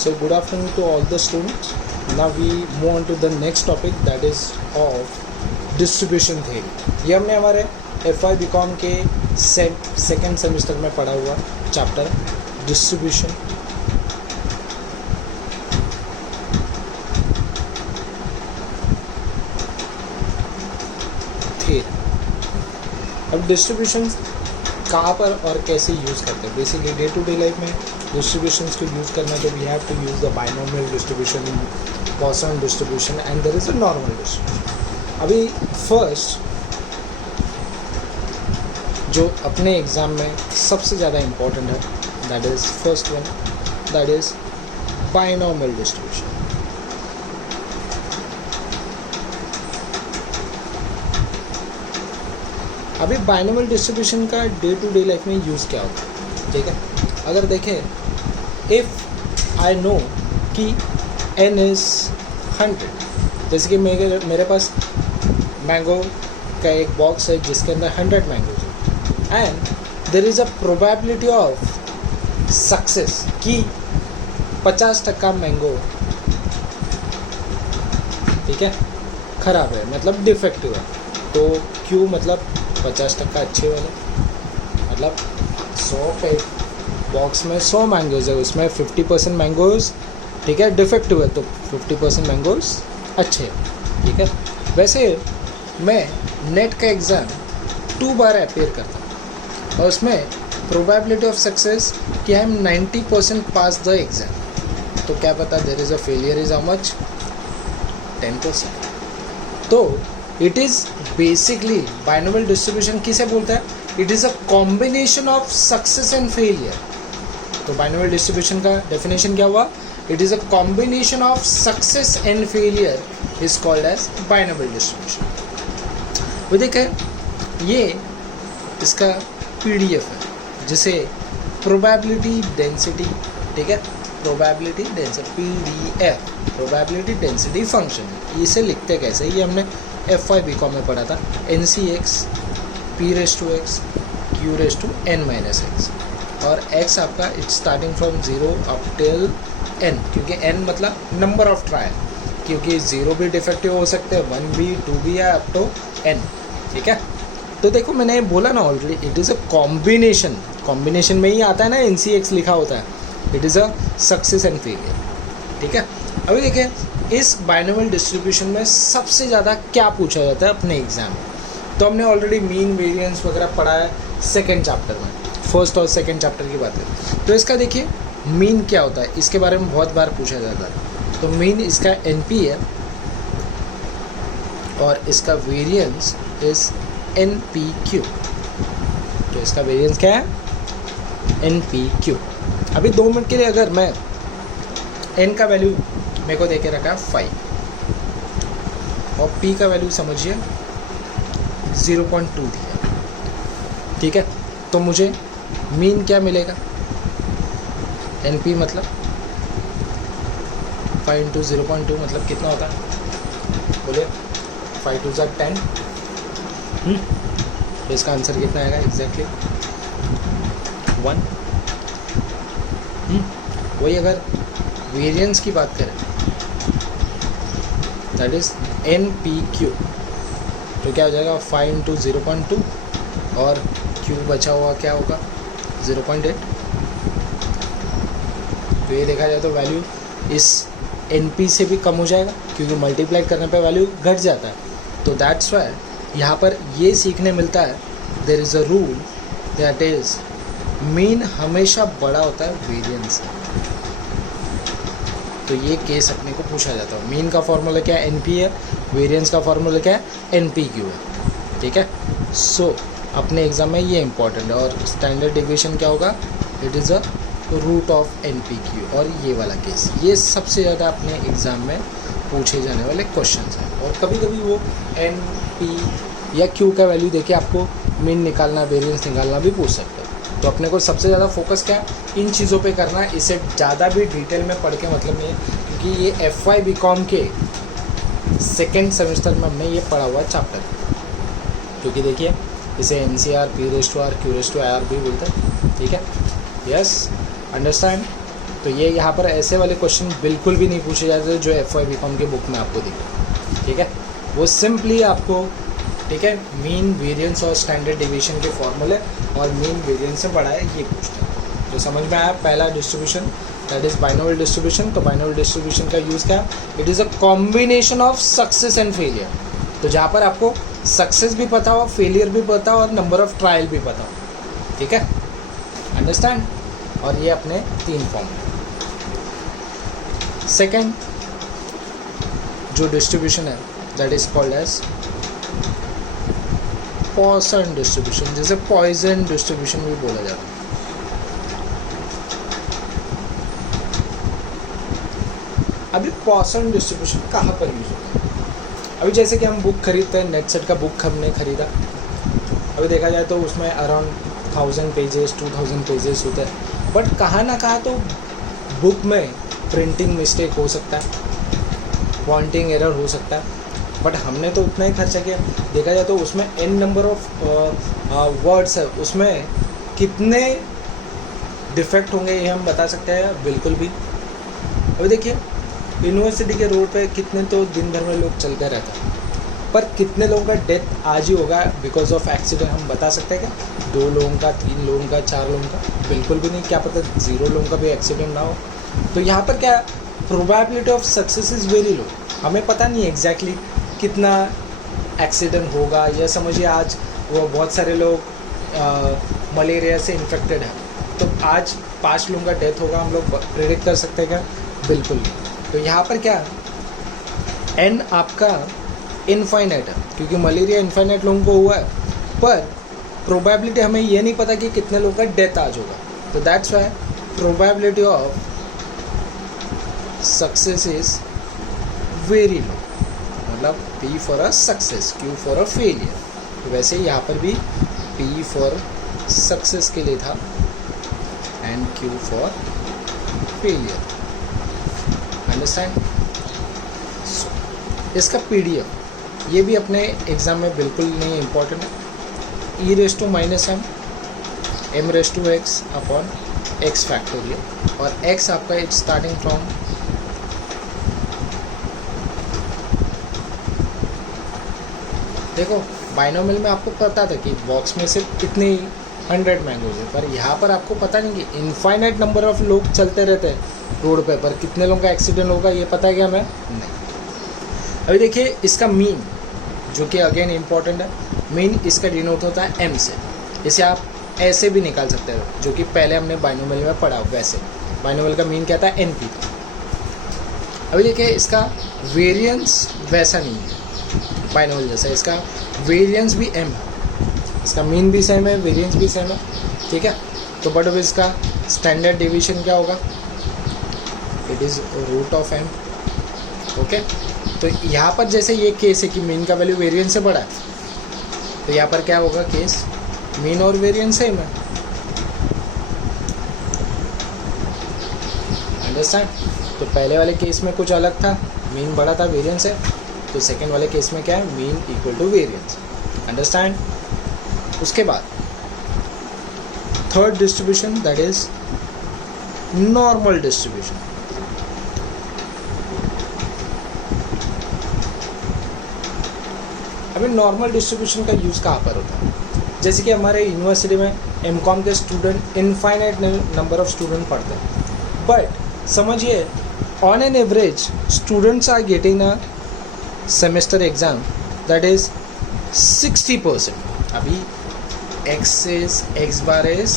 So good afternoon to all the students. Now we move on to the next topic, that is of distribution theory. ये हमने हमारे FY BCom के second semester में पढ़ा हुआ chapter distribution theory. अब distribution कहाँ पर और कैसे यूज़ करते हैं. Basically day to day life में डिस्ट्रीब्यूशंस को यूज़ करना तो we have to use the binomial distribution, Poisson distribution and there is a normal distribution. अभी फर्स्ट जो अपने एग्ज़ाम में सबसे ज़्यादा इम्पॉर्टेंट है, that is first one, that is binomial distribution. अभी बाइनोमियल डिस्ट्रीब्यूशन का डे टू डे लाइफ में यूज़ क्या होता है. ठीक है, अगर देखें, इफ़ आई नो कि n इज़ 100, जैसे कि मेरे पास मैंगो का एक बॉक्स है जिसके अंदर 100 मैंगोज है and there is a probability of success कि 50% मैंगो, ठीक है, ख़राब है, मतलब डिफेक्टिव है. तो क्यों मतलब 50% अच्छे वाले, मतलब 100 पे बॉक्स में 100 मैंगोज है, उसमें 50% मैंगोज, ठीक है, डिफेक्टिव है, तो 50% मैंगोज अच्छे हैं. ठीक है, वैसे मैं नेट का एग्ज़ाम 2 बार अपेयर करता हूँ और उसमें प्रोबेबिलिटी ऑफ सक्सेस कि I am 90% pass the exam. तो क्या पता there is a failure is how much, 10%. तो it is basically binomial distribution किसे बोलता है, it is a combination of success and failure. तो बाइनोमियल डिस्ट्रीब्यूशन का डेफिनेशन क्या हुआ, it is a combination of success and failure is called as binomial distribution. वो देखें, ये इसका PDF है जिसे प्रोबेबिलिटी डेंसिटी, ठीक है, probability density PDF, probability density function. इसे लिखते कैसे, ये हमने FY BCom में पढ़ा था, NCX P⁻x Q⁻n-x और x आपका it's starting from 0 up till n, क्योंकि n मतलब नंबर ऑफ ट्रायल, क्योंकि 0 भी डिफेक्टिव हो सकते हैं, 1 भी, 2 भी या अप टू n. ठीक है, तो देखो मैंने बोला ना already, it is a combination में ही आता है ना, NCX लिखा होता है, it is a success and failure. ठीक है, अभी देखें, इस बाइनोमियल डिस्ट्रीब्यूशन में सबसे ज़्यादा क्या पूछा जाता है अपने एग्जाम में. तो हमने ऑलरेडी मीन वेरिएंस वगैरह पढ़ा है सेकेंड चैप्टर में, फर्स्ट और सेकेंड चैप्टर की बात है. तो इसका देखिए मीन क्या होता है, इसके बारे में बहुत बार पूछा जाता है. तो मीन इसका NP है और इसका वेरिएंस इज NPQ. तो इसका वेरिएंस क्या है, NPQ. अभी 2 मिनट के लिए अगर मैं n का वैल्यू मेरे को देके रखा है 5 और p का वैल्यू समझिए 0.2 दिया, ठीक है, तो मुझे मीन क्या मिलेगा, NP मतलब 5 इंटू 0.2 मतलब कितना होता है, बोले 5 2 10. तो इसका आंसर कितना आएगा एग्जैक्टली 1. वही अगर वेरिएंस की बात करें, दैट इज NPQ, तो क्या हो जाएगा 5 इंटू 0.2 और Q बचा हुआ क्या होगा 0.8. तो ये देखा जाए तो वैल्यू इस NP से भी कम हो जाएगा, क्योंकि मल्टीप्लाई करने पे वैल्यू घट जाता है. तो दैट्स वाई यहाँ पर ये सीखने मिलता है, there is a rule that is mean हमेशा बड़ा होता है वेरिएंस से. तो ये केस अपने को पूछा जाता है. मीन का फॉर्मूला क्या है, NP है, वेरिएंस का फॉर्मूला क्या है, NPQ है. ठीक है, सो अपने एग्ज़ाम में ये इंपॉर्टेंट है. और स्टैंडर्ड डिविएशन क्या होगा, it is a root of NPQ. और ये वाला केस, ये सबसे ज़्यादा अपने एग्ज़ाम में पूछे जाने वाले क्वेश्चंस हैं. और कभी कभी वो NP या Q का वैल्यू देके आपको मीन निकालना, वेरिएंस निकालना भी पूछ सकते हैं. तो अपने को सबसे ज़्यादा फोकस क्या है, इन चीज़ों पे करना है. इसे ज़्यादा भी डिटेल में पढ़ के मतलब नहीं है, क्योंकि ये FY BCom के सेकेंड सेमेस्टर में हमने ये पढ़ा हुआ चैप्टर. क्योंकि देखिए इसे NCR P⁻R Q⁻R भी बोलते हैं. ठीक है, यस, अंडरस्टैंड. तो ये यहाँ पर ऐसे वाले क्वेश्चन बिल्कुल भी नहीं पूछे जाते जो FY BCom के बुक में आपको दिखे, ठीक है। वो सिंपली आपको, ठीक है, मीन, वेरिएंस और स्टैंडर्ड डिवीजन के फॉर्मूले और मीन वेरिएंस से बड़ा है ये पूछते हैं। तो समझ में आया पहला distribution, that is binomial distribution. तो बाइनोमियल डिस्ट्रीब्यूशन का यूज़ क्या, it is a combination of success and failure. तो जहाँ पर आपको सक्सेस भी पता हो, फेलियर भी पता हो और नंबर ऑफ ट्रायल भी पता हो, ठीक है, अंडरस्टैंड। और ये अपने 3 फॉर्म। सेकेंड जो डिस्ट्रीब्यूशन है that is called as Poisson distribution, जैसे पॉइजन डिस्ट्रीब्यूशन भी बोला जाता है। अभी पॉइसन डिस्ट्रीब्यूशन कहाँ पर यूज होता है? अभी जैसे कि हम बुक खरीदते हैं, नेट सेट का बुक हमने खरीदा, अभी देखा जाए तो उसमें अराउंड 1000 पेजेस 2000 पेजेस होते हैं, बट कहाँ ना कहाँ तो बुक में प्रिंटिंग मिस्टेक हो सकता है, पॉइंटिंग एरर हो सकता है, बट हमने तो उतना ही खर्चा किया। देखा जाए तो उसमें n नंबर ऑफ वर्ड्स है, उसमें कितने डिफेक्ट होंगे ये हम बता सकते हैं? बिल्कुल भी। अभी देखिए यूनिवर्सिटी के रोड पे कितने तो दिन भर में लोग चलते रहते हैं, पर कितने लोगों का डेथ आज ही होगा बिकॉज ऑफ एक्सीडेंट, हम बता सकते हैं क्या? 2 लोगों का, 3 लोगों का, 4 लोगों का? बिल्कुल भी नहीं। क्या पता 0 लोगों का भी एक्सीडेंट ना हो। तो यहाँ पर क्या, probability of success is very low. हमें पता नहीं एग्जैक्टली कितना एक्सीडेंट होगा, या समझिए आज वो बहुत सारे लोग मलेरिया से इन्फेक्टेड है, तो आज 5 लोगों का डेथ होगा, हम लोग प्रेडिक्ट कर सकते हैं क्या? बिल्कुल नहीं। तो यहाँ पर क्या, n आपका इनफाइनाइट है, क्योंकि मलेरिया इनफाइनाइट लोगों को हुआ है, पर प्रोबेबिलिटी हमें ये नहीं पता कि कितने लोगों का डेथ आज होगा। तो that's why probability of success is very low, मतलब P for a success, Q for a failure. तो वैसे यहाँ पर भी P फॉर सक्सेस के लिए था and Q for failure, understand. इसका PDF ये भी अपने एग्ज़ाम में बिल्कुल नहीं इम्पॉर्टेंट है। e⁻⁻m m⁻x upon x factorial, और x आपका इट्स स्टार्टिंग फ्रॉम देखो बाइनोमियल में आपको पता था कि बॉक्स में सिर्फ इतने 100 मैंगोज है, पर यहाँ पर आपको पता नहीं कि इनफाइनाइट नंबर ऑफ लोग चलते रहते हैं रोड पे, पर कितने लोगों का एक्सीडेंट होगा ये पता है क्या हमें? नहीं। अभी देखिए इसका मीन, जो कि अगेन इम्पॉर्टेंट है, मीन इसका डिनोट होता है m से। इसे आप ऐसे भी निकाल सकते हो, जो कि पहले हमने बाइनोमियल में पढ़ा। वैसे बाइनोमियल का मीन क्या था? NP था। अभी देखिए इसका वेरिएंस वैसा नहीं है बाइनोमियल जैसा, इसका वेरिएंस भी m है, इसका मीन भी सेम है, वेरिएंस भी सेम है, ठीक है। तो बट अब इसका स्टैंडर्ड डिवीजन क्या होगा? It is root of m, okay. तो यहाँ पर जैसे ये केस है कि मीन का वैल्यू वेरिएंस से बड़ा है, तो यहाँ पर क्या होगा केस? मीन और वेरिएंस सेम है, अंडरस्टैंड। तो पहले वाले केस में कुछ अलग था, मीन बड़ा था, वेरिएंस है। तो सेकेंड वाले केस में क्या है? Mean equal to variance, understand. उसके बाद third distribution that is normal distribution. अभी नॉर्मल डिस्ट्रीब्यूशन का यूज़ कहाँ पर होता है? जैसे कि हमारे यूनिवर्सिटी में M.Com के student infinite number of student पढ़ते हैं, बट समझिए on an average students are getting a semester exam that is 60%। अभी x बार इज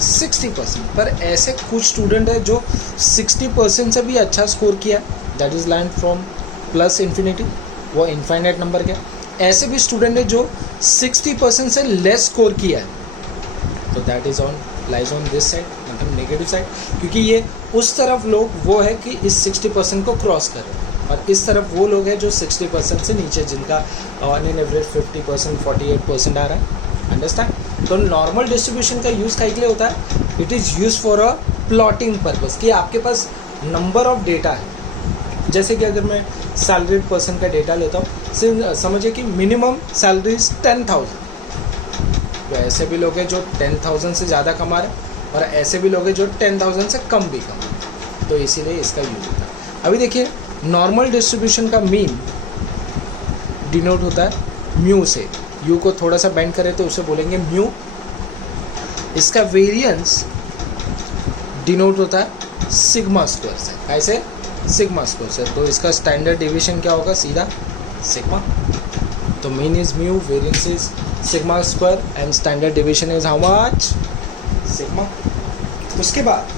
60%, पर ऐसे कुछ स्टूडेंट है जो 60% से भी अच्छा स्कोर किया, that is land from plus infinity, वो इनफाइनाइट नंबर क्या। ऐसे भी स्टूडेंट है जो 60% से लेस स्कोर किया है, तो that is lies on this side, मतलब नेगेटिव साइड, क्योंकि ये उस तरफ लोग वो है कि इस 60% को क्रॉस कर रहे हैं, और इस तरफ वो लोग हैं जो 60% से नीचे, जिनका ऑन एन एवरेज 50% 48% आ रहा है, अंडरस्टैंड। तो नॉर्मल डिस्ट्रीब्यूशन का यूज़ कहीं के लिए होता है? It is use for a plotting purpose, कि आपके पास नंबर ऑफ डेटा है। जैसे कि अगर मैं सैलरीड पर्सन का डेटा लेता हूँ, सिर्फ समझिए कि मिनिमम सैलरी इज 10,000, तो ऐसे भी लोग हैं जो 10,000 से ज़्यादा कमा रहे हैं, और ऐसे भी लोग हैं जो 10,000 से कम भी कमा रहे हैं। तो इसीलिए इसका यूज होता है। अभी देखिए नॉर्मल डिस्ट्रीब्यूशन का मीन डिनोट होता है म्यू से, यू को थोड़ा सा बेंड करें तो उसे बोलेंगे म्यू। इसका वेरिएंस डिनोट होता है सिग्मा स्क्वायर से, कैसे सिग्मा स्क्वायर से, तो इसका स्टैंडर्ड डेविएशन क्या होगा, सीधा सिग्मा। तो mean is mu, variance is sigma square and standard deviation is how much, sigma. उसके बाद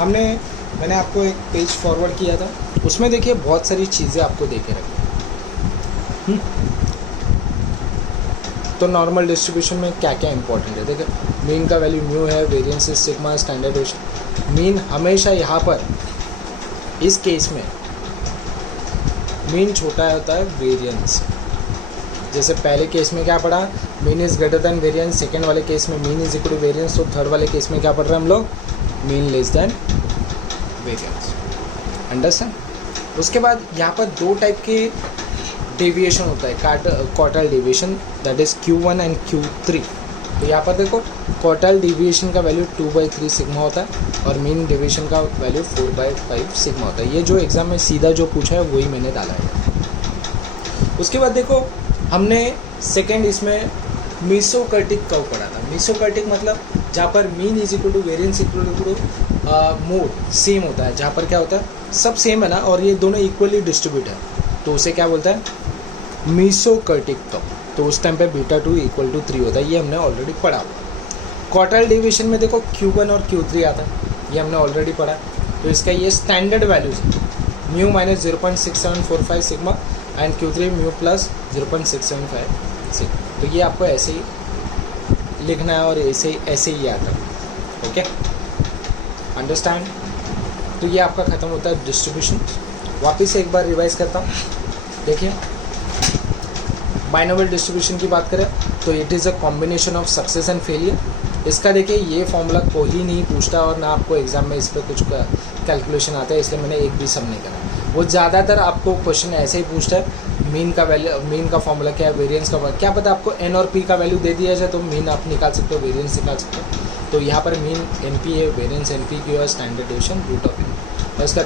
मैंने आपको एक पेज फॉरवर्ड किया था, उसमें देखिए बहुत सारी चीज़ें आपको दे के रखी। तो नॉर्मल डिस्ट्रीब्यूशन में क्या क्या इंपॉर्टेंट है, देखिए मीन का वैल्यू म्यू है, variance is sigma, standard deviation. Mean हमेशा यहाँ पर इस केस में मीन छोटा होता है वेरिएंस। जैसे पहले केस में क्या पढ़ा, mean is greater than variance, second वाले केस में mean is equal to variance, तो थर्ड वाले केस में क्या पढ़ रहे हैं हम लोग, mean less than variance. Understand. उसके बाद यहाँ पर दो टाइप के डेविएशन होता है, quartile deviation, that is Q1 and Q3। तो यहाँ पर देखो क्वार्टाइल डेविएशन का वैल्यू 2/3 सिग्मा होता है और मीन डेविएशन का वैल्यू 4/5 सिग्मा होता है। ये जो एग्जाम में सीधा जो पूछा है वही मैंने डाला है। उसके बाद देखो हमने सेकेंड इसमें मीसोकर्टिक कर्व पढ़ा था। मीसोकर्टिक मतलब जहाँ पर mean is equal to variance equal to mode same होता है, जहाँ पर क्या होता है सब सेम है ना और ये दोनों इक्वली डिस्ट्रीब्यूट है, तो उसे क्या बोलता है, मीसोकर्टिक कर्व। तो उस टाइम पे β2 = 3 होता है, ये हमने ऑलरेडी पढ़ा हुआ। क्वार्टाइल डेविएशन में देखो Q1 और Q3 आता है, ये हमने ऑलरेडी पढ़ा। तो इसका ये स्टैंडर्ड वैल्यूज है, mu minus 0.6745 sigma and Q3 mu plus 0.675 sigma. तो ये आपको ऐसे ही लिखना है और ऐसे ही याद रखना। Okay, understand. तो ये आपका ख़त्म होता है डिस्ट्रीब्यूशन। वापस से एक बार रिवाइज करता हूँ। देखिए बाइनोमियल डिस्ट्रीब्यूशन की बात करें तो it is a combination of success and failure. इसका देखिए ये फॉर्मूला कोई नहीं पूछता और ना आपको एग्जाम में इस पर कुछ कैलकुलेशन आता है, इसलिए मैंने एक भी सम नहीं करा। वो ज़्यादातर आपको क्वेश्चन ऐसे ही पूछता है, मीन का वैल्यू, मीन का फॉर्मूला क्या है, वेरिएंस का क्या पता आपको एन और पी का वैल्यू दे दिया जाए तो मीन आप निकाल सकते हो, वेरिएंस निकाल सकते हो। तो यहाँ पर मीन NP है, वेरिएंस NP की और standard deviation root of n। और इसका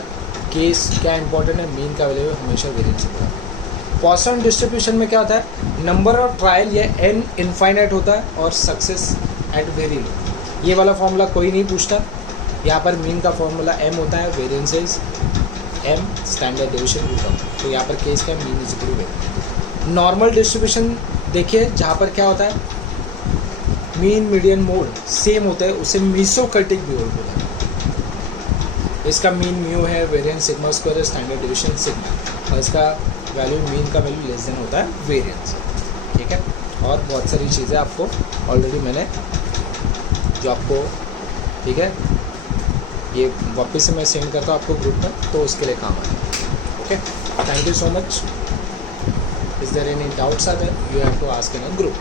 केस क्या इंपॉर्टेंट है, मीन का वैल्यू हमेशा वेरिएंस होता है। पॉइसन डिस्ट्रीब्यूशन में क्या होता है, नंबर ऑफ ट्रायल ये n इनफाइनाइट होता है और सक्सेस एट वेरी लो। ये वाला फॉर्मूला कोई नहीं पूछता। यहाँ पर मीन का फॉर्मूला m होता है, variance is m, standard deviation root of. तो यहाँ पर केस क्या है, mean is equal to variance. Normal distribution देखिए जहाँ पर क्या होता है, मीन मीडियन मोड सेम होता है, उसे मीसोकर्टिक भी बोलते हैं। इसका मीन म्यू है, वेरिएंस सिग्मा स्क्वायर है, स्टैंडर्ड डेविएशन सिग्मा, और इसका वैल्यू मीन का वैल्यू लेस देन होता है वेरिएंस। ठीक है, और बहुत सारी चीज़ें आपको ऑलरेडी मैंने जो आपको, ठीक है, ये वापस से मैं सेंड करता हूँ आपको ग्रुप में, तो उसके लिए काम आएगा। Okay, thank you so much. Is there any doubts or there, you have to ask in a group.